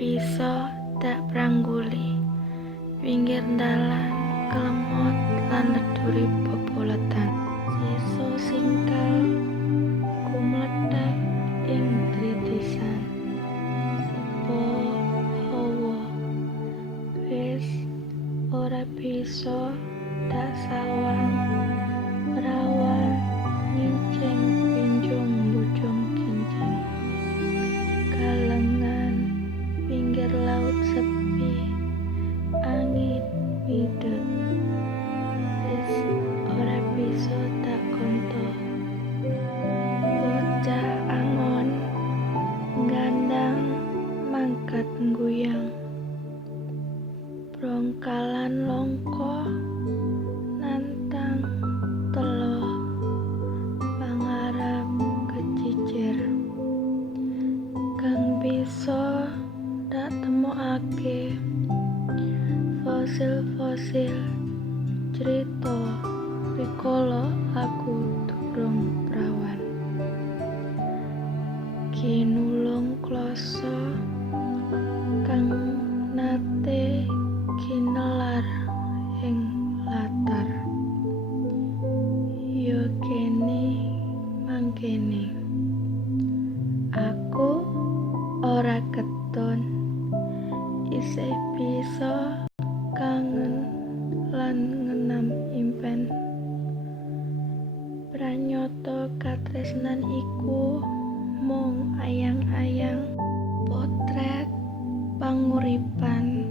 bisa tak prangguli, pinggir dalan kelemot lan neduri bebolotan. Sisa singkal kumledak ing tritisan. Sepo hawa wis ora bisa tak sawang, perawan ngincing pinjung bujung kincing. Kalengan pinggir laut sepi, angin midhet, wis ora bisa tak konto. Bocah angon gandang mangkat ngguyang, brongkalan longko nantang telo pangarep kecicir. Kang bisa tak temokake fosil-fosil cerita rikala aku durung prawan. Kinulung kloso kang nate kinelar ing latar, ya kene mangkene aku ora keton, isih bisa kangen lan ngenam impen. Pranyata katresnan iku mung ayang-ayang, potret panguripan